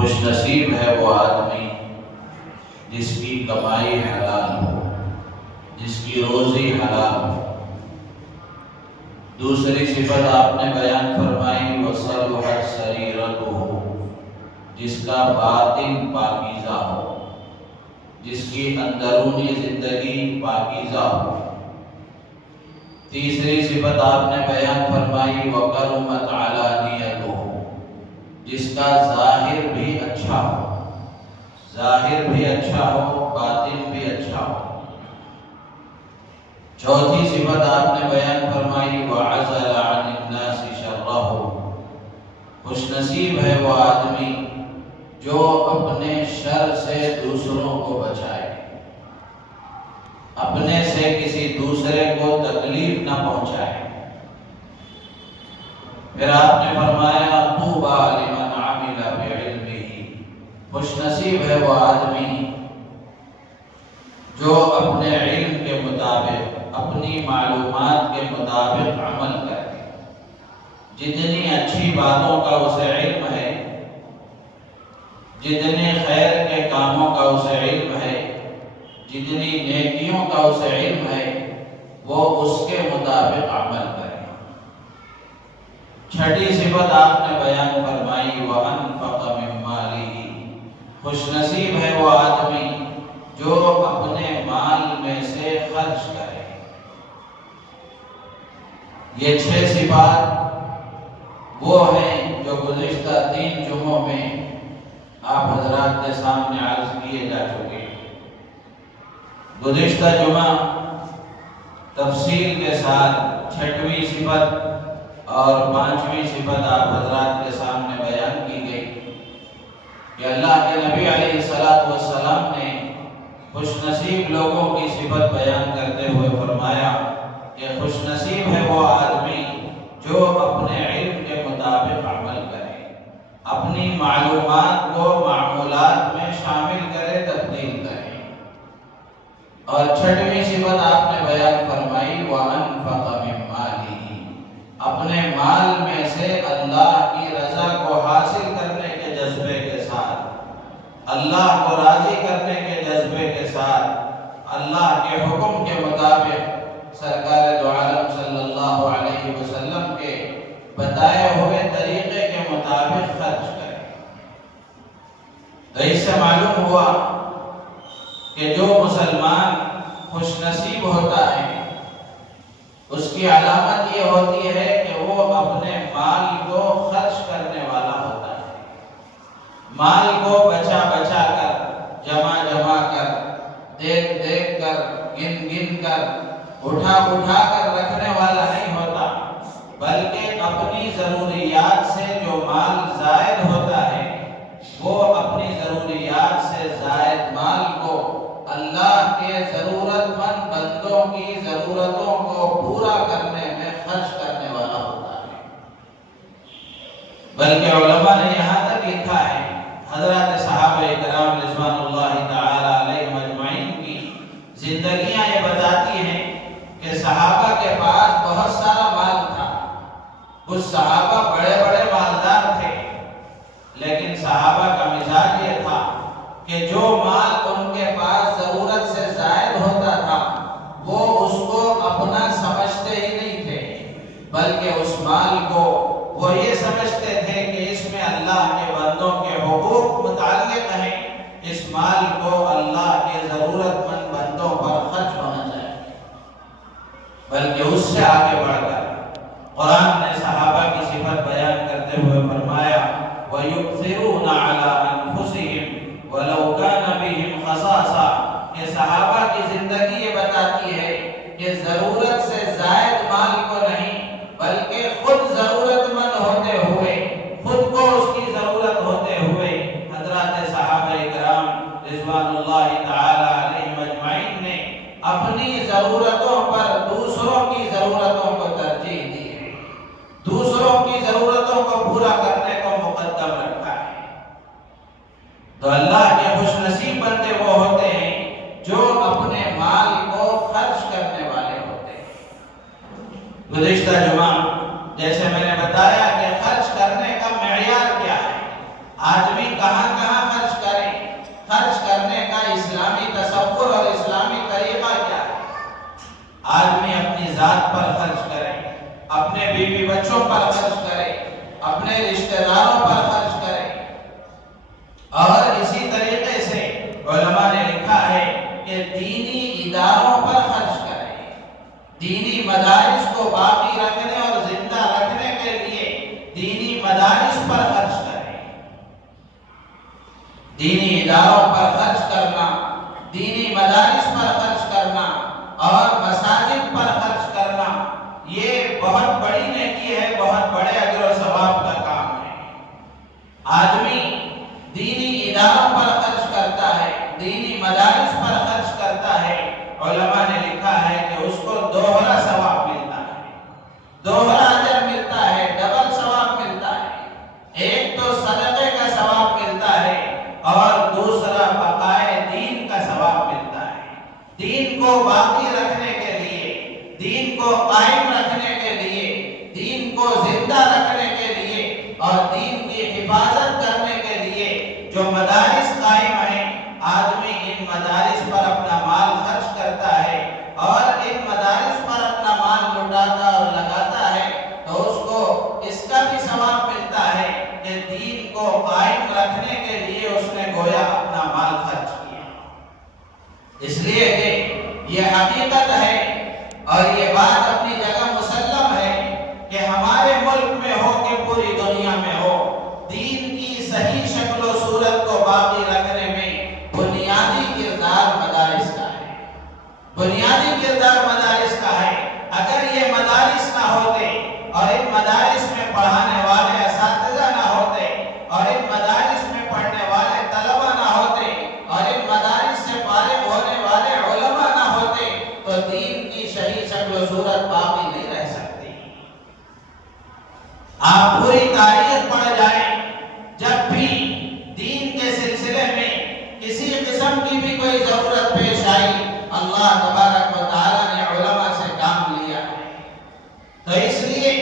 خوش نصیب ہے وہ آدمی جس کی کمائی حلال ہو، جس کی روزی حلال ہو۔ دوسری صفت آپ نے بیان فرمائی وَصَلُحَتْ سَرِيرَتُهُ، جس کا باطن پاکیزہ ہو، جس کی اندرونی زندگی پاکیزہ ہو۔ تیسری صفت آپ نے بیان فرمائی وَقَرُمَتْ عَلَانِيَتُهُ، جس کا ظاہر بھی اچھا ہو، ظاہر بھی اچھا ہو، باطن بھی اچھا ہو۔ چوتھی صفت آپ نے بیان فرمائی وَعَزَلَ عَنِ النَّاسِ شَرَّهُ، خوش نصیب ہے وہ آدمی جو اپنے شر سے دوسروں کو بچائے، اپنے سے کسی دوسرے کو تکلیف نہ پہنچائے۔ پھر آپ نے فرمایا طوبیٰ لمن عمل بعلمہ، خوش نصیب ہے وہ آدمی جو اپنے علم کے مطابق، اپنی معلومات کے مطابق عمل کرے۔ جتنی اچھی باتوں کا اسے علم ہے، جتنے خیر کے کاموں کا اسے علم ہے، جتنی نیکیوں کا اسے علم ہے، وہ اس کے مطابق عمل کرے۔ چھٹی صفت آپ نے بیان فرمائی وَأَنفَقَ مِن مَالِهِ، خوش نصیب ہے وہ آدمی جو اپنے مال میں سے خرچ کرے۔ یہ 6 صفات وہ ہیں جو گزشتہ 3 جمعوں میں آپ حضرات کے سامنے عرض کیے جا چکے ہیں۔ گزشتہ جمعہ تفصیل کے ساتھ 6ویں صفت اور 5ویں صفت آپ حضرات کے سامنے بیان کی گئی کہ اللہ کے نبی علیہ السلام نے خوش نصیب لوگوں کی صفت بیان کرتے ہوئے فرمایا کہ خوش نصیب ہے وہ آدمی جو اپنے علم کے مطابق عمل کرے، اپنی معلومات کو معمولات میں شامل کرے، تبدیل کرے۔ اور 6ویں صفت آپ نے بیان فرمائی وَأَنفَقَ مِن مَالِهِ، اپنے مال میں سے اللہ کی رضا کو حاصل کرنے کے جذبے کے ساتھ، اللہ کو راضی کرنے کے جذبے کے ساتھ، اللہ کے حکم کے مطابق سرکار دو عالم صلی اللہ علیہ وسلم کے بتائے ہوئے طریقے کے مطابق خرچ کریں۔ تو اس سے معلوم ہوا کہ جو مسلمان خوش نصیب ہوتا ہے اس کی علامت یہ ہوتی ہے کہ وہ اپنے مال کو خرچ کرنے والا ہوتا ہے، مال کو بچا بچا کر، جمع جمع کر، دیکھ دیکھ کر، گن گن کر، اٹھا اٹھا کر رکھنے والا نہیں ہوتا، بلکہ اپنی ضروریات سے جو مال زائد ہوتا ہے وہ اپنی ضروریات سے زائد مال کو اللہ کے ضرورت مند بندوں کی ضرورتوں کو پورا کرنے میں خرچ کرنے والا ہوتا ہے۔ بلکہ علماء نے یہاں تک لکھا ہے، حضرات صحابہ کرام رضوان اللہ تعالی علیہم اجمعین کی زندگیاں یہ بتاتی ہیں کہ صحابہ کے پاس بہت سارا مال تھا، کچھ صحابہ بڑے بڑے مالدار تھے، لیکن صحابہ کا مزاج یہ تھا کہ جو مال ان کے پاس ضرورت سے زائد ہوتا تھا وہ اس کو اپنا سمجھتے ہی نہیں تھے، بلکہ اس مال کو وہ یہ سمجھتے تھے کہ اس میں اللہ کے بندوں کے حقوق متعلق ہیں، اس مال کو اللہ کے ضرورت مند بندوں پر خرچ ہونا چاہیے۔ بلکہ اس سے آگے بڑھ کر قرآن نے صحابہ کی صفت بیان کرتے ہوئے فرمایا وَيُؤْثِرُونَ عَلَىٰ أَنفُسِهِمْ وَلَوْ كَانَ بِهِمْ خَصَاصَةٌ، کہ صحابہ کی زندگی یہ بتاتی ہے کہ ضرورت سے زائد مال کو نہیں بلکہ خود ضرورت مند ہوتے ہوئے، خود کو اس کی ضرورت ہوتے ہوئے حضرات صحابہ کرام رضوان اللہ تعالی علیہم اجمعین نے اپنی ضرورتوں پر دوسروں کی ضرورتوں کو ترجیح دی ہے، دوسروں کی ضرورتوں کو پورا کرنے کو مقدم رکھا ہے۔ تو اللہ کے خوش نصیب بندے وہ ہوتے ہیں جو اپنے مال کو خرچ کرنے والے ہوتے ہیں۔ گزشتہ جمعہ جیسے میں نے بتایا کہ خرچ کرنے کا معیار کیا ہے، آدمی آدمی کہاں کہاں خرچ کرے، خرچ کرنے کا اسلامی تصور اور اسلامی طریقہ کیا ہے؟ آدمی اپنی ذات پر خرچ کرے، اپنے بیوی بچوں پر خرچ کرے، اپنے رشتہ داروں پر خرچ کرے، اور اسی طریقے سے علماء نے لکھا ہے کہ دینی اداروں پر خرچ کرے، دینی مدارس کو باقی رکھنے اور زندہ رکھنے کے لیے دینی مدارس پر خرچ کرے۔ دینی اداروں پر خرچ کرنا، دینی مدارس پر خرچ کرنا اور مساجد پر خرچ کرنا، یہ بہت بڑی نیکی ہے، بہت بڑے اجر و ثواب کا کام ہے۔ آدمی دینی اداروں پر خرچ کرتا ہے، دینی مدارس پر خرچ کرتا ہے، علماء نے لکھا ہے کہ اس کو دوہرا ثواب ملتا ہے، دوہرا اجر ملتا ہے، ڈبل ثواب ملتا ہے۔ ایک تو صدقے کا ثواب ملتا ہے اور دوسرا بقائے دین کا ثواب ملتا ہے۔ دین کو باقی رکھنے کے لیے، دین کو قائم رکھنے کے لیے، دین کو زندہ رکھنے کے لیے اور دین کی حفاظت کرنے کے لیے جو مدارس قائم ہیں، آدمی ان مدارس پر اپنا مال خرچ کرتا ہے اور ان مدارس پر اپنا مال لٹاتا اور لگاتا ہے تو اس کو اس کا بھی ثواب ملتا ہے کہ دین کو قائم رکھنے کے لیے اس نے گویا اپنا مال خرچ کیا۔ اس لیے کہ یہ حقیقت ہے اور یہ بات اپنی جگہ مسلم ہے کہ ہمارے ملک میں ہو کہ پوری دنیا میں ہو، دین کی صحیح شکل و صورت کو باقی رکھنے میں بنیادی کردار مدارس کا ہے، بنیادی کردار مدارس کا ہے۔ اگر یہ مدارس نہ ہوتے اور ان مدارس میں پڑھانے والے اساتذہ نہ ہوتے اور ان مدارس میں پڑھنے والے طلبہ نہ ہوتے اور ان مدارس سے فارغ ہونے والے علماء نہ ہوتے تو دین کی صحیح شکل و صورت باقی نہیں رہ سکتی۔ آپ پوری تاریخ پڑھ جائیں، جب بھی دین کے سلسلے میں کسی قسم کی بھی کوئی ضرورت پیش آئی، اللہ تبارک و تعالیٰ نے علماء سے کام لیا ہے۔ تو اس لیے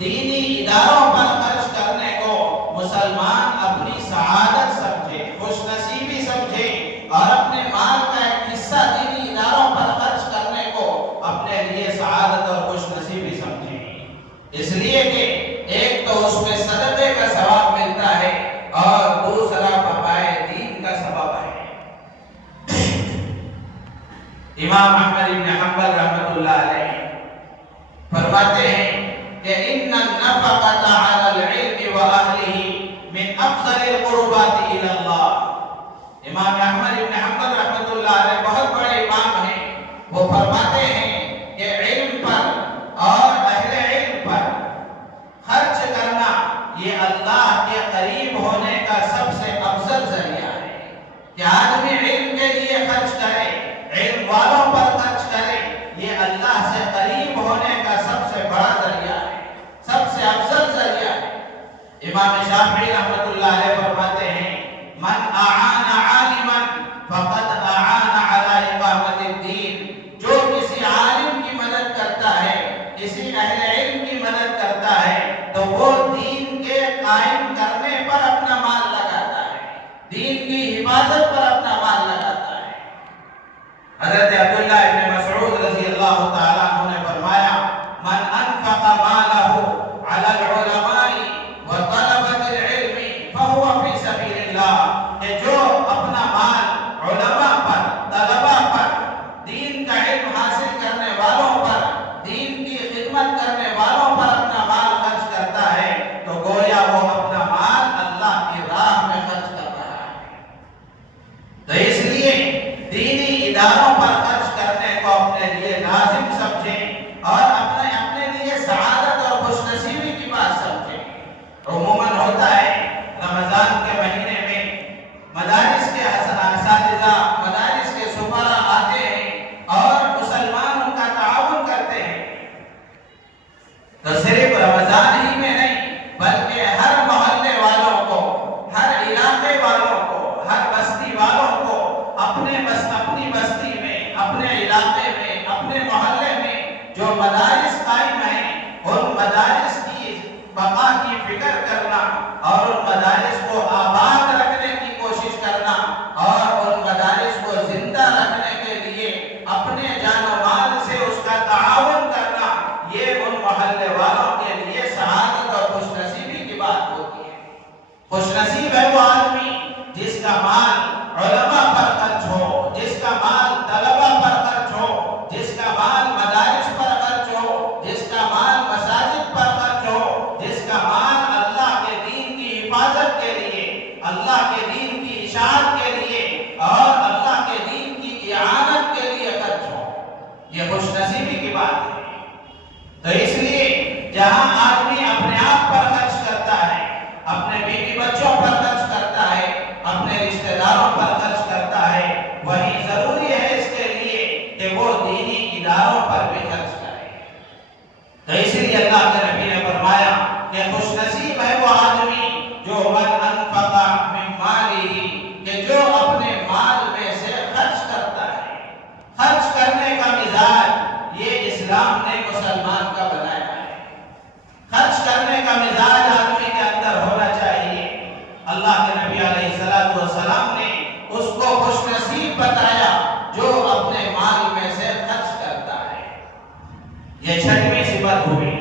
دینی اداروں پر خرچ کرنے کو مسلمان اپنی سعادت سمجھے، خوش نصیبی سمجھے اور اپنے مال کا ایک حصہ دینی اداروں پر خرچ کرنے کو اپنے لیے سعادت اور خوش نصیبی سمجھے، اس لیے کہ ایک تو اس میں صدقے کا ثواب ملتا ہے اور دوسرا بقائے دین کا سبب ہے۔ امام احمد بن حنبل رحمۃ اللہ علیہ فرماتے ہیں کہ ان النفقۃ علی العلم واہلہ من افضل القربات الی اللہ۔ امام احمد بن حنبل رحمۃ اللہ علیہ بہت بڑے امام ہیں، وہ فرماتے ہیں کہ علم پر اور اہل علم پر خرچ کرنا یہ اللہ کے قریب ہونے کا سب سے افضل ذریعہ ہے کہ آدمی علم کے لیے خرچ کرے، علم والوں پر خرچ کرے، یہ اللہ سے قریب ہونے کا سب سے بڑا ذریعہ ہے، سب سے افضل ذریعہ ہے۔ امام شافعی رحمۃ اللہ علیہ فرماتے ہیں من اعان عالما فقد اعان علی اقامت الدین، جو کسی عالم کی مدد کرتا ہے، کسی اہل علم کی مدد کرتا ہے تو وہ دین کے قائم کرنے پر اپنا مال لگاتا ہے، دین کی حفاظت پر اپنا مال لگاتا ہے۔ حضرت عبداللہ ابن مسعود رضی اللہ تعالیٰ عنہ نے فرمایا من انفق مالہ علی العلماء وطلبة العلم فهو فی سبیل اللہ، کہ جو اپنا مال علماء پر، طلباء پر، دین کا علم حاصل کرنے والوں پر، دین کی خدمت کرنے والوں پر اپنا مال خرچ کرتا ہے تو گویا وہ اپنا مال اللہ کی راہ میں خرچ کر رہا ہے۔ تو اس لیے دینی اداروں پر خرچ کرنے کو اپنے لیے لازم سمجھیں اور اپنے لیے سعادت اور خوش نصیبی کی بات سمجھیں۔ عموماً ہوتا ہے رمضان کے مہینے میں مدارس کے اساتذہ، مدارس کے سفراء آتے ہیں اور مسلمان ان کا تعاون کرتے ہیں، تو صرف رمضان ہی میں نہیں بلکہ ہر محلے والوں کو، ہر علاقے والوں کو، ہر بستی والوں کو اپنی بستی میں، اپنے علاقے میں، اپنے محلے میں جو مدارس قائم ہیں ان مدارس کی بقا کی فکر کرنا اور ان مدارس کو آباد رکھنا اللہ کے دین کی اشاعت کے لیے اور اللہ کے دین کی اعانت کے لیے خرچ ہو، یہ خوش نصیبی کی بات ہے۔ تو اس لیے جہاں آدمی اپنے آپ پر خرچ کرتا ہے، اپنے بیوی بچوں پر خرچ کرتا ہے، اپنے رشتہ داروں پر خرچ کرتا ہے، وہی ضروری ہے اس کے لیے کہ وہ دینی اداروں پر بھی خرچ کرے۔ تو اس لیے اللہ کے نبی نے فرمایا کہ خوش نصیب ہے وہ آدمی جو من انفق من مالہ، کہ جو اپنے مال میں سے خرچ کرتا ہے۔ خرچ کرنے کا مزاج یہ اسلام نے مسلمان کا بنایا ہے۔ خرچ کرنے کا مزاج آدمی کے اندر ہونا چاہیے۔ اللہ کے نبی علیہ السلام نے اس کو خوش نصیب بتایا جو اپنے مال میں سے خرچ کرتا ہے۔ یہ چھٹویں صفت ہوئی۔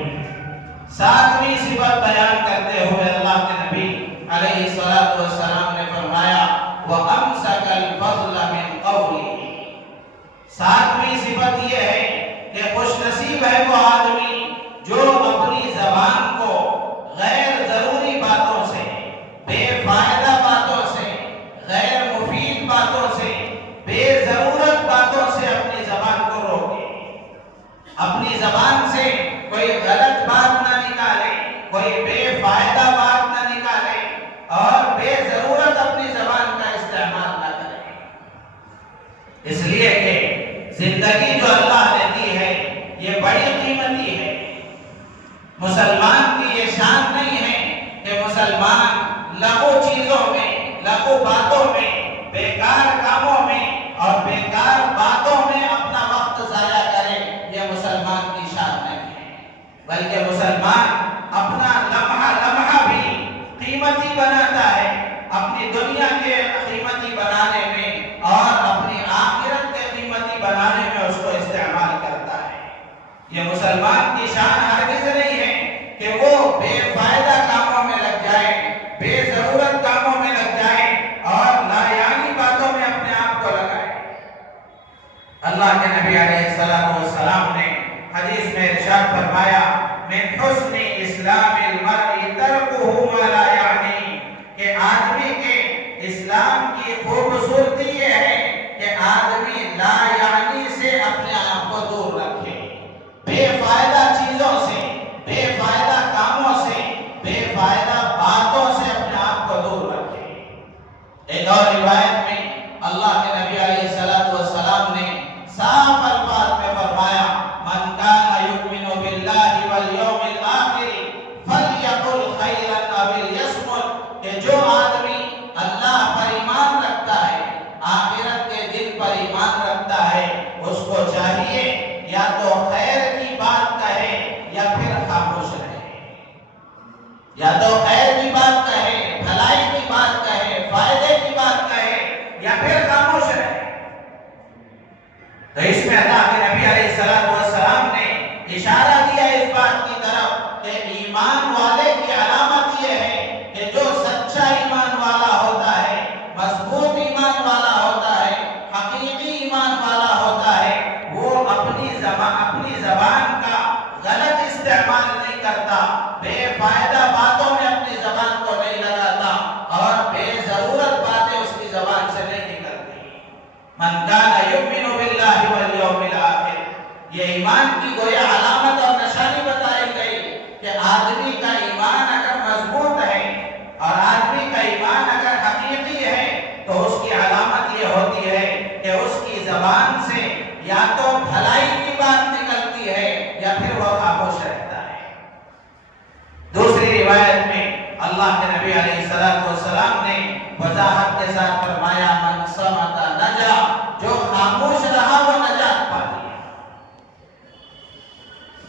ساتویں صفت بیان کرتے ہوئے اللہ کے نبی علیہ السلام نے فرمایا وَأَمْسَكَ الْفَضْلَ مِنْ قَوْلِهِ۔ ساتویں صفت یہ ہے کہ خوش نصیب ہے وہ آدمی جو اپنی زبان کو غیر ضروری باتوں سے، بے فائدہ باتوں سے، غیر مفید باتوں سے، بے ضرورت باتوں سے اپنی زبان کو روکے۔ اپنی زبان سے کوئی غلط بات نہ نکالے، کوئی بے فائدہ بات نہ نکالے اور بے ضرورت اپنی زبان کا استعمال نہ کرے۔ اس لیے کہ زندگی جو اللہ نے دی ہے یہ بڑی قیمتی ہے۔ مسلمان کی یہ شان نہیں ہے کہ مسلمان لغو چیزوں میں، لغو باتوں میں، بیکار کاموں میں اور بیکار باتوں میں اپنا وقت ضائع کرے۔ یہ مسلمان کی شان نہیں ہے، بلکہ مسلمان اپنا لمحہ لمحہ بھی قیمتی بناتا ہے، اپنی دنیا کے قیمتی بنانے میں اور اپنی آخرت کے قیمتی بنانے میں اس کو استعمال کرتا ہے۔ یہ مسلمان کی شان ہرگز نہیں ہے کہ وہ بے فائدہ کاموں میں لگ جائے، بے ضرورت کاموں میں لگ جائے اور لایعنی باتوں میں اپنے آپ کو لگائے۔ اللہ کے نبی علیہ السلام نے حدیث میں ارشاد فرمایا من حسن اسلام المرء ترکہ ما لا یعنی، کہ آدمی کے اسلام کی خوبصورتی یہ ہے کہ آدمی لا یعنی سے اپنے آپ کو دور رکھے، بے فائدہ چیزوں سے، بے فائدہ کاموں سے، بے فائدہ باتوں سے اپنے آپ کو دور رکھے۔ ایک اور روایت میں اللہ کے نبی علیہ السلام نے صاف الفاظ میں فرمایا من کان یؤمن باللہ والیوم الآخر فلیقل خیرا او لیصمت، کہ جو آدمی اللہ پر ایمان رکھتا ہے، آخرت کے دن پر ایمان رکھتا ہے، اس کو چاہیے یا تو خیر کی بات کہے یا پھر خاموش رہے، یا تو خیر کی بات کہے، بھلائی کی بات کہے، فائدے کی بات کہے یا پھر خاموش رہے۔ تو اس میں اللہ کے نبی علیہ السلام نے اشارہ دیا اس بات کی طرف کہ ایمان والے کی علامت یہ ہے کہ جو سچا ایمان والا ہوتا ہے، مضبوط ایمان والا ہوتا ہے، حقیقی ایمان والا ہوتا ہے، وہ اپنی زبان کا غلط استعمال نہیں کرتا، بے فائدہ باتوں میں اپنی زبان کو نہیں لگاتا اور بے ضرورت باتیں اس کی زبان سے نہیں نکلتی۔ من کان یؤمن باللہ والیوم الآخر، یہ ایمان کی گویا علامت اور نشانی بتائی گئی کہ آدمی کا ایمان اگر مضبوط ہے اور آدمی کا ایمان اگر حقیقی ہے تو اس کی علامت یہ ہوتی ہے کہ اس کی زبان سے یا تو بھلائی کی بات نکلتی ہے یا پھر وہ خاموش رہتا ہے۔ دوسری روایت میں اللہ کے نبی علیہ السلام نے وضاحت کے ساتھ فرمایا من صمت نجا، جو خاموش رہا وہ نجات پا لیا۔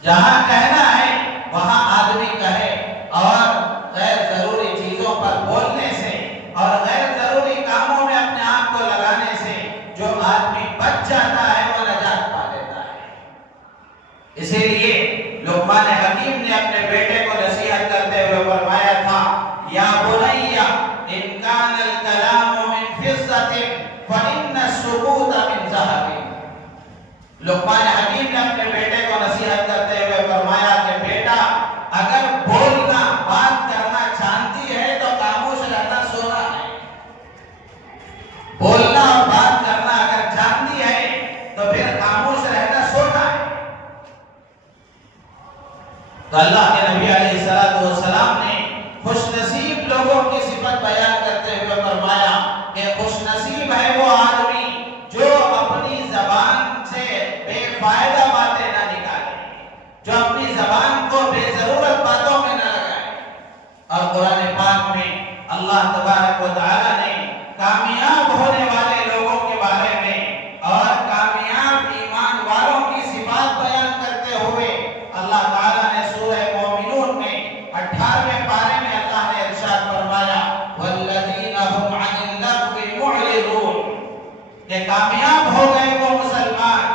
جہاں کہنا ہے وہاں آدمی کہے اور غیر ضروری چیزوں پر بولنے سے اور غیر ضروری کاموں میں اپنے آپ کو لگانے سے جو آدمی بچ جاتا ہے وہ نجات پا لیتا ہے۔ اسی لیے لقمان حکیم نے اپنے بیٹے کو نصیحت کرتے ہوئے فرمایا تھا یا بنی ان کان الکلام من فضة فإن السکوت من ذهب۔ لقمان حکیم نے اپنے بیٹے کو نصیحت کرتے ہوئے فرمایا کہ بیٹا اگر بولنا، بات کرنا جانتی ہے تو خاموش رہنا سونا ہے۔ تو اللہ کے نبی علیہ السلام نے خوش نصیب لوگوں کی صفت بیان کرتے ہوئے فرمایا کہ خوش نصیب ہے وہ آدمی جو اپنی زبان سے بے فائدہ باتیں نہ نکالے، جو اپنی زبان کو بے ضرورت باتوں میں نہ لگائے۔ اور قرآن پاک میں اللہ تبارک و تعالی نے کامیاب ہونے والے لوگوں کے بارے میں اور کامیاب ایمان والوں کی صفات بیان کرتے ہوئے اللہ تعالیٰ نے سورہ مومنون میں 18ویں پارے میں اللہ نے ارشاد فرمایا والذین هم عن اللغو معرضون، کہ کامیاب ہو گئے وہ مسلمان،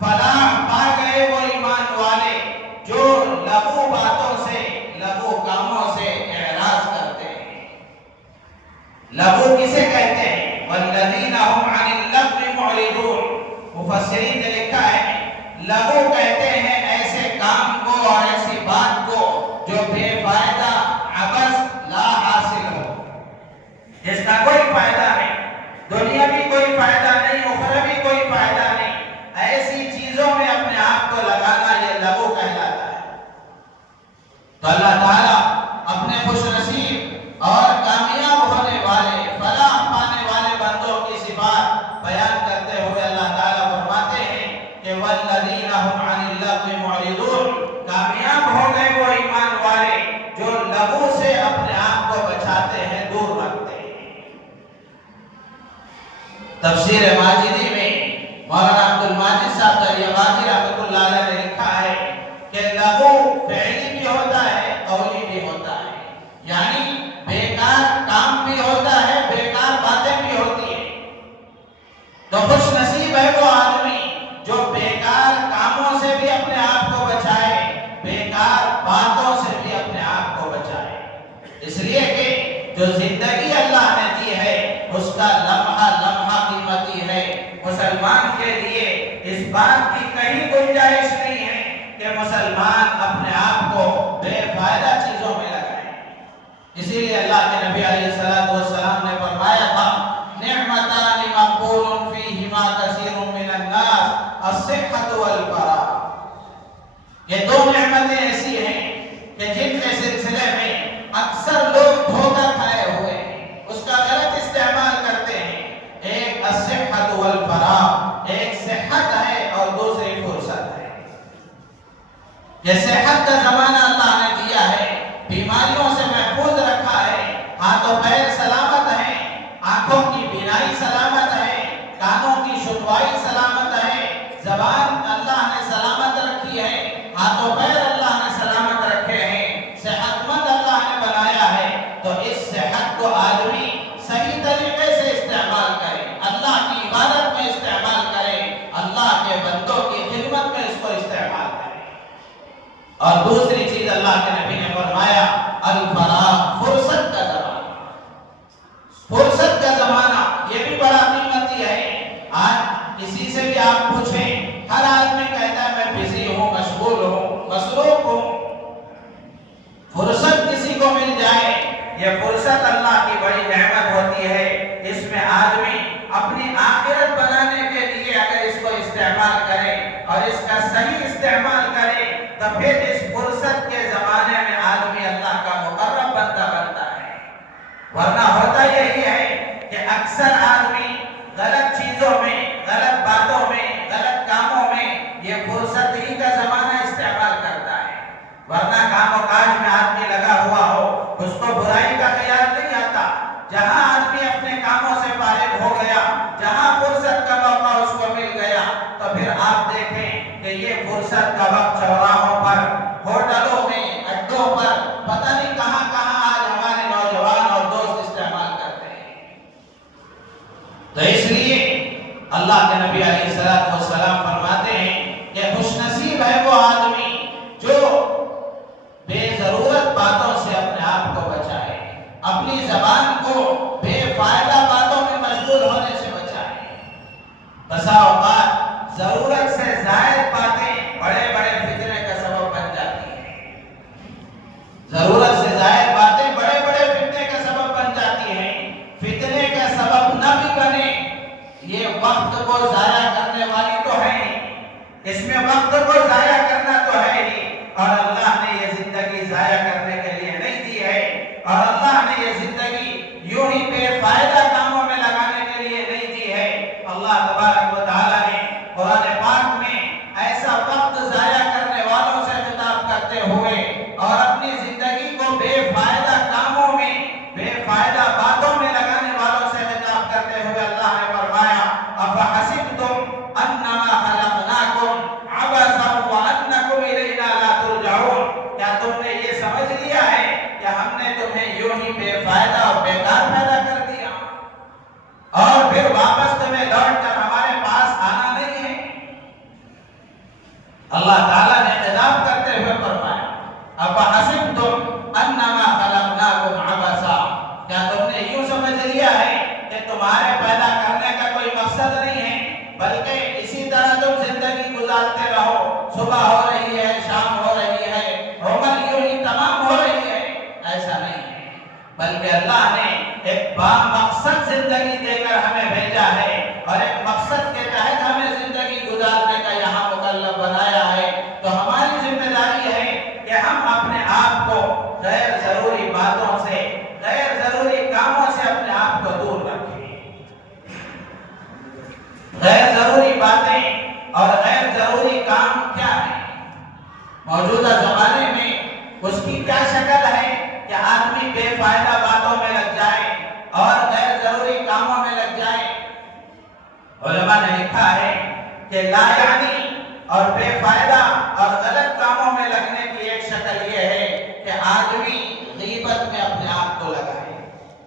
فلاح پا گئے وہ ایمان والے جو لغو باتوں سے، لغو کاموں سے اعراض کرتے ہیں۔ لغو کسے کہتے ہیں؟ والذین هم عن اللغو معرضون، مفسرین نے لکھا ہے لغو کہتے ہیں ایسے کام کو اور ایسی بات کو جو بے فائدہ، عبث، لا حاصل ہو، جس کا کوئی فائدہ نہیں، دنیاوی کوئی فائدہ نہیں، اخروی کوئی فائدہ نہیں، ایسی چیزوں میں اپنے آپ کو لگانا یہ لغو کہلاتا ہے۔ تو اللہ تعالیٰ اپنے خوش نصیب اور کامیاب ہونے والے، فلاح پانے والے بندوں کی صفات بیان کرتے ہوئے اللہ تعالیٰ فرماتے ہیں کہ والذین هم عن اللغو معرضون، کامیاب ہو گئے وہ ایمان والے جو لغو سے اپنے آپ کو بچاتے ہیں، دور رکھتے ہیں۔ تفسیر ماجدی میں مولانا عبدالماجد صاحب دریابادی رحمۃ اللہ علیہ نے لکھا ہے کہ لغو فعلی بھی ہوتا ہے، قولی بھی ہوتا ہے، یعنی بیکار کام بھی ہوتا ہے، بیکار باتیں بھی ہوتی ہیں۔ تو خوش نصیب ہے وہ آدمی جو بیکار کاموں سے بھی اپنے آپ کو بچائے، بیکار باتوں سے بھی اپنے آپ کو بچائے، اس لیے کہ جو زندگی اللہ نے دی ہے اس کا لمحہ لمحہ قیمتی ہے۔ مسلمان کے لیے اس بات کی کہیں گنجائش نہیں ہے کہ مسلمان اپنے آپ کو بے فائدہ چیزوں میں لگائے۔ اسی لیے اللہ کے نبی علیہ السلام نے فرمایا تھا نعمتان مقبول فیہما کثیر من الناس الصحۃ والفراغ، یہ دو نعمتیں ایسی ہیں کہ جن کے سلسلے میں اکثر لوگ دھوکہ کھائے ہوئے ہیں، اس کا غلط استعمال کرتے ہیں۔ ایک الصحۃ والفراغ، ایک صحت ہے اور دوسری فرصت ہے۔ یہ صحت کا زمانہ اللہ نے دیا ہے، بیماریوں سے محفوظ رکھا ہے، ہاتھ و پیر سلامت ہیں، آنکھوں کی بینائی سلامت ہے، کانوں کی سنوائی سلامت ہے، زبان اللہ نے سلامت رکھی ہے، ہاتھ و پیر اللہ نے سلامت رکھے ہیں، صحت مند اللہ نے بنایا ہے۔ تو اس صحت کو آدمی صحیح طریقے سے استعمال کرے، اللہ کی عبادت میں استعمال کرے، اللہ کے بندوں کی خدمت میں اس کو استعمال کرے۔ اور دوسری چیز اللہ کے نبی نے فرمایا الفراغ، فرصت کا زمانہ، فرصت کا زمانہ یہ بھی بڑا قیمتی ہے۔ آج کسی سے بھی آپ پوچھیں، ہر آدمی کہتا ہے میں بزی ہوں، مشغول ہوں، مصروف ہوں۔ فرصت کسی کو مل جائے، یہ فرصت اللہ کی بڑی نعمت ہوتی ہے۔ اس میں آدمی اپنی آخرت بنانے کے لیے اگر اس کو استعمال کرے اور اس کا صحیح استعمال کرے تو پھر اس فرصت کے زمانے میں آدمی اللہ کا مقرب بندہ بنتا ہے۔ ورنہ ہوتا یہی ہے کہ اکثر آدمی غلط چیزوں میں، غلط باتوں میں، غلط کاموں میں یہ فرصت ہی کا زمانہ استعمال کرتا ہے۔ ورنہ کام و کاج میں آدمی لگا ہوا ہو، اس کو برائی کا خیال نہیں آتا۔ جہاں آدمی اپنے کاموں سے فارغ ہو گیا، جہاں فرصت کا موقع اس کو مل گیا، تو پھر آپ دیکھیں کہ یہ فرصت کا وقت چوراہوں پر، ہوٹلوں میں، اڈوں پر، پتہ نہیں کہاں کہاں آج ہمارے نوجوان اور دوست استعمال کرتے ہیں۔ تو اس لیے اللہ کے نبی علیہ السلام فرماتے ہیں کہ خوش نصیب ہے وہ آدمی جو بے ضرورت باتوں سے اپنے آپ کو بچائے، اپنی زبان کو بے فائدہ باتوں میں مشغول ہونے سے بچائے۔ بسا اوقات ضرورت سے زائد باتیں بڑے بڑے فتنے کا سبب بن جاتی ہیں، ضرورت سے زائد باتیں بڑے بڑے فتنے کا سبب بن جاتی ہیں۔ فتنے کا سبب نہ بھی بنے، یہ وقت کو ضائع کرنے والی تو ہے، اس میں وقت کو ضائع کرنا تو ہے ہی، اور اللہ نے یہ تبارک و تعالیٰ نے قرآن پاک میں ایسا وقت ضائع کرنے والوں سے خطاب کرتے ہوئے اور اپنی زندگی کو بے فائدہ کاموں میں، بے فائدہ باتوں میں لگانے والوں سے خطاب کرتے ہوئے اللہ نے فرمایا افحسبتم انما خلقناکم عبثا وانکم الینا لا ترجعون، کیا تم نے یہ سمجھ لیا ہے کہ ہم نے تمہیں یوں ہی بے فائدہ اور بیکار پیدا کر دیا اور پھر واپس تمہیں لوٹ کر ہمارے پاس آنا نہیں ہے؟ اللہ تعالیٰ نے خطاب کرتے ہوئے فرمایا افحسبتم انما خلقناکم عبثا، کیا تم نے یوں سمجھ لیا ہے کہ تمہارے پیدا کرنے کا کوئی مقصد نہیں ہے، بلکہ اسی طرح تم زندگی گزارتے رہو، صبح ہو رہی ہے، شام ہو رہی ہے، عمر یوں ہی تمام ہو رہی ہے؟ ایسا نہیں ہے، بلکہ اللہ نے ایک مقصد زندگی دے کر ہمیں بھیجا ہے اور ایک مقصد کے تحت ہمیں زندگی گزارنے کا یہاں مکلف بنایا ہے۔ تو ہماری ذمہ داری ہے کہ ہم اپنے آپ کو غیر ضروری باتوں سے، غیر ضروری کاموں سے اپنے آپ کو دور رکھیں۔ غیر ضروری باتیں اور غیر ضروری کام کیا ہے؟ موجودہ زمانے میں اس کی کیا شکل ہے کہ آدمی بے فائدہ باتوں میں لگ جائے اور غیر ضروری کاموں میں لگ جائے؟ علماء نے لکھا ہے کہ لا یعنی اور بے فائدہ اور غلط کاموں میں لگنے کی ایک شکل یہ ہے کہ آدمی غیبت میں اپنے آپ کو لگائے،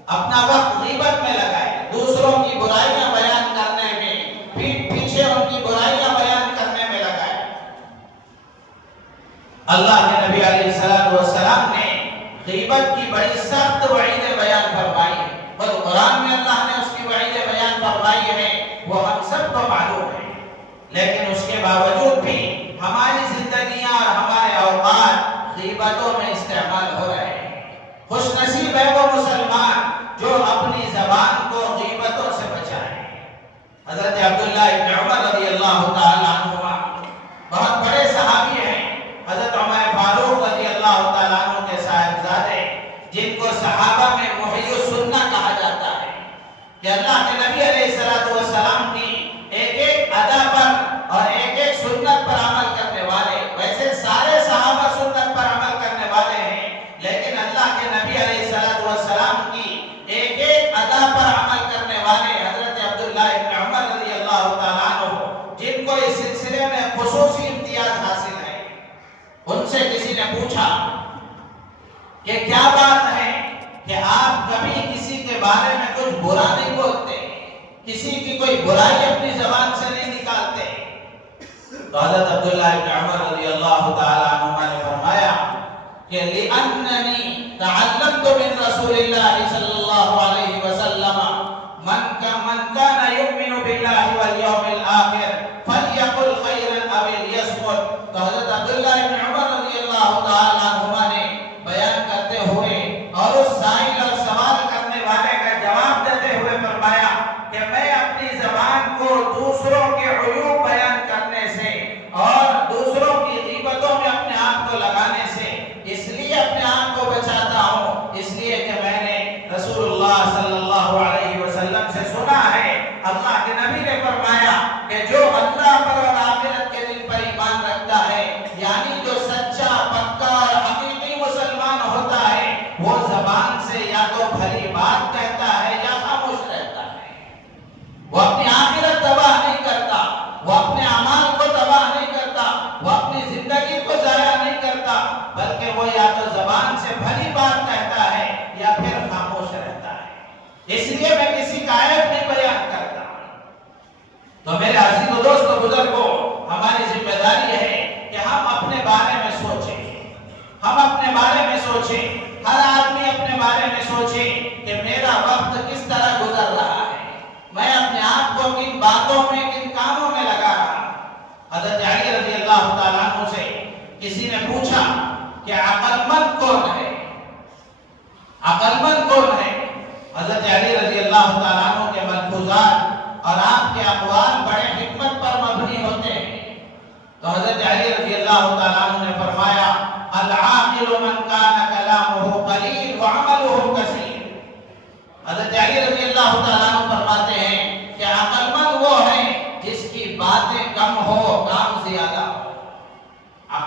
اپنا وقت غیبت میں لگائے، دوسروں کی برائیاں بیان کرنے میں، پیٹھ پیچھے ان کی برائیاں بیان کرنے میں لگائے۔ اللہ کے نبی علیہ السلام نے غیبت کی بڑی سخت وعیدیں بیان فرمائی ہیں، اور قرآن میں اللہ نے اس کی وعیدیں بیان فرمائی ہیں، وہ ہم سب کو معلوم ہے، لیکن اس کے باوجود بھی ہماری زندگیاں اور ہمارے اوقات غیبتوں میں استعمال ہو رہے ہیں۔ خوش نصیب ہے وہ مسلمان جو اپنی زبان کو غیبتوں سے بچائے۔ حضرت عبداللہ ابن عمر رضی اللہ تعالیٰ عنہما بہت بڑے صحابی ہیں، حضرت عمر فاروق رضی اللہ تعالیٰ عنہ کے صاحبزادے، جن کو صحابہ میں محی السنہ کہا جاتا ہے، کہ اللہ کے نبی علیہ السلام کی ایک ایک ادا پر اور ایک ایک سنت پر عمل کرنے والے، ویسے سارے صحابہ سنت پر عمل کرنے والے ہیں، لیکن اللہ کے نبی علیہ السلام کی ایک ایک ادا پر عمل کرنے والے حضرت عبداللہ ابن عمر رضی اللہ تعالیٰ عنہ، جن کو اس سلسلے میں خصوصی امتیاز حاصل ہے، ان سے کسی نے پوچھا کہ کیا بات ہے کہ آپ کبھی کسی کے بارے میں کچھ برا نہیں بولتے، کسی کی کوئی برائی اپنی زبان سے نہیں نکالتے؟ تو حضرت عبداللہ ابن عمر رضی اللہ تعالیٰ عنہ نے فرمایا کہ لِأَنَّنِي تَعَلَّمْتُ مِن رَسُولِ اللَّهِ صلی اللہ علیہ وسلم من كان يؤمن بالله واليوم الآخر فليقل خيرا أو ليصمت۔ تو حضرت عبداللہ ابن عمر رضی اللہ تعالیٰ عنہ نے بیان کرتے ہوئے اور اس سائل اور سوال کرنے والے کا جواب دیتے ہوئے فرمایا کہ میں اپنی زبان کو دوسروں کے عیوب بیان کرنے سے اور دوسروں کی غیبتوں میں اپنے آپ کو لگانے سے اس لیے اپنے آپ کو بچاتا ہوں، اس لیے کہ میں نے رسول اللہ صلی اللہ علیہ وسلم سے سنا ہے، اللہ کے نبی نے فرمایا کہ جو اللہ پر اور آخرت کے دن پر ایمان رکھتا ہے، یعنی جو سچا پکا اور حقیقی مسلمان ہوتا ہے، وہ زبان سے یا تو بھلی بات کہتا ہے یا خاموش رہتا ہے۔ وہ اپنی آخرت تباہ نہیں کرتا، وہ اپنے اعمال کو تباہ نہیں کرتا، وہ اپنی زندگی کو ضائع نہیں کرتا، بلکہ وہ یا تو زبان سے بھلی بات کہتا ہے یا پھر خاموش رہتا ہے۔ اس لیے میں کسی کا عیب نہیں بیان کرتا۔ تو میرے عزیز و دوست و بزرگوں، ہماری ذمہ داری ہے کہ ہم اپنے بارے میں سوچیں، ہم اپنے بارے میں سوچیں، ہر آدمی اپنے بارے میں سوچے کہ میرا وقت کس طرح گزر رہا ہے، میں اپنے آپ کو کن باتوں میں، کن کاموں میں لگا رہا ہوں۔ حضرت علی رضی اللہ تعالیٰ عنہ سے کسی نے پوچھا کہ عقل مند کون ہے؟ عقل مند کون ہے؟ حضرت علی رضی اللہ تعالیٰ عنہ کے ملفوظات اور آپ کے اقوال بڑے حکمت پر مبنی ہوتے ہیں۔ تو حضرت علی رضی اللہ تعالیٰ عنہ نے فرمایا العاقل من کان کلامہ قلیل وعملہ کثیر۔ حضرت علی رضی اللہ تعالیٰ عنہ فرماتے ہیں کہ عقل مند وہ ہے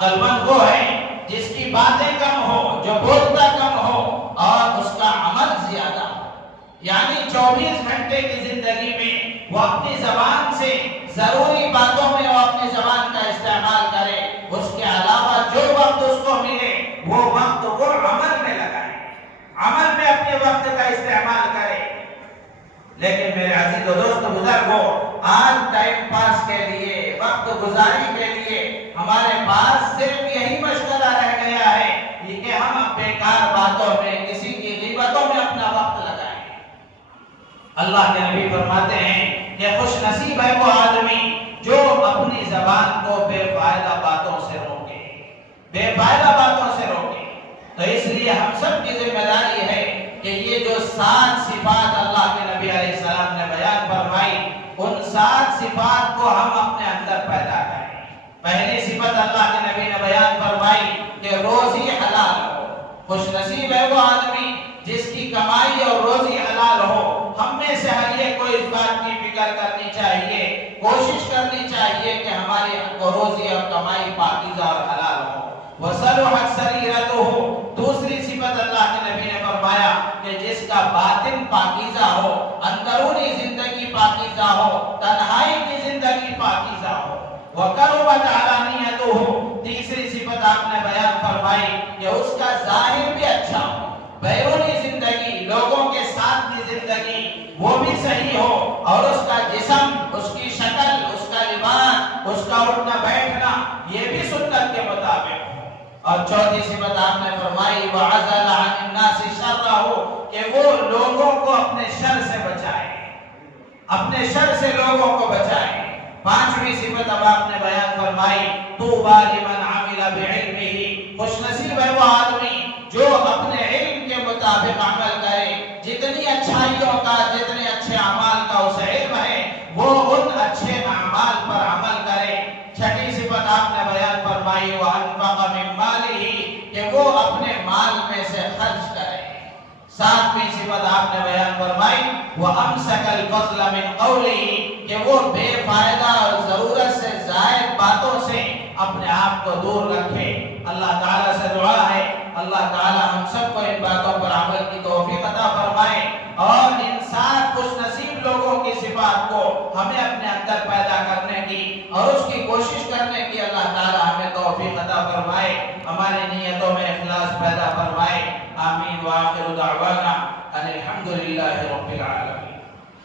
عقل مند وہ ہے جس کی باتیں کم ہو، جو بولتا کم ہو اور اس کا عمل زیادہ ہو، یعنی 24 گھنٹے کی زندگی میں وہ اپنی زبان سے ضروری باتوں میں وہ اپنی زبان کا استعمال کرے، اس کے علاوہ جو وقت اس کو ملے وہ وقت وہ عمل میں لگائے، عمل میں اپنے وقت کا استعمال کرے۔ لیکن میرے عزیز و دوست بزرگوں، آج ٹائم پاس کے لیے، وقت گزاری کے لیے ہمارے پاس صرف یہی مشغلہ رہ گیا ہے کہ ہم بیکار باتوں میں، کسی کی غیبتوں میں اپنا وقت لگائیں۔ اللہ کے نبی فرماتے ہیں کہ خوش نصیب ہے وہ آدمی جو اپنی زبان کو بے فائدہ باتوں سے روکے، بے فائدہ باتوں سے روکے۔ تو اس لیے ہم سب کی ذمہ داری ہے کہ یہ جو 7 صفات اللہ کے نبی علیہ السلام نے بیان فرمائی، ان 7 صفات کو ہم اپنے اندر پیدا کریں۔ پہلی صفت اللہ کے نبی نے بیان فرمائی کہ روزی حلال ہو۔ خوش نصیب ہے وہ آدمی جس کی کمائی اور روزی حلال ہو۔ ہم میں سے ہر ایک کو اس بات کی فکر کرنی چاہیے، کوشش کرنی چاہیے کہ ہماری روزی اور کمائی پاکیزہ اور حلال ہو۔ وَصَلُحَتْ سَرِيرَتُهُ، دوسری صفت اللہ کے نبی نے فرمایا کہ جس کا باطن پاکیزہ ہو، اندرونی زندگی پاکیزہ ہو، تنہائی کی زندگی پاکیزہ ہو۔ وَقَرُبَتْ عَلَانِيَتُهُ، تیسری صفت آپ نے بیان فرمائی کہ اس کا ظاہر بھی اچھا ہو، بیرونی زندگی، لوگوں کے ساتھ کی زندگی وہ بھی صحیح ہو، اور اس کا جسم، اس کی شکل، اس کا لباس، اس کا اٹھنا بیٹھنا یہ بھی سنت کے مطابق ہو۔ اور چوتھی صفت آپ نے فرمائی وَعَزَلَ عَنِ النَّاسِ شَرَّهُ، کہ وہ لوگوں کو اپنے شر سے بچائے، اپنے شر سے لوگوں کو بچائے۔ پانچویں صفت اب آپ نے بیان فرمائی طُوبَى لِمَنْ عَمِلَ بِعِلْمِهِ، خوش نصیب ہے وہ آدمی جو اپنے علم کے مطابق عمل کرے، جتنی اچھائیوں کا، جتنے اچھے اعمال کا اسے علم ہے وہ ان اچھے اعمال پر عمل کرے۔ چھٹی صفت آپ نے بیان فرمائی وَأَنفَقَ مِن مَالِهِ، کہ وہ اپنے مال میں سے خرچ کرے۔ ساتویں صفت آپ نے بیان فرمائی وَأَمْسَكَ الْفَضْلَ مِنْ قَوْلِهِ، کہ وہ بے فائدہ اور ضرورت سے زائد باتوں سے اپنے آپ کو دور رکھے۔ اللہ تعالیٰ سے دعا ہے اللہ تعالیٰ ہم سب کو ان باتوں پر عمل کی توفیق عطا فرمائے، اور ان 7 خوش نصیب لوگوں کی صفات کو ہمیں اپنے اندر پیدا کرنے کی اور اس کی کوشش کرنے کی اللہ تعالیٰ ہمیں توفیق عطا فرمائے، ہماری نیتوں میں اخلاص پیدا فرمائے۔ آمین وآخر دعوانا ان الحمدللہ رب العالمین۔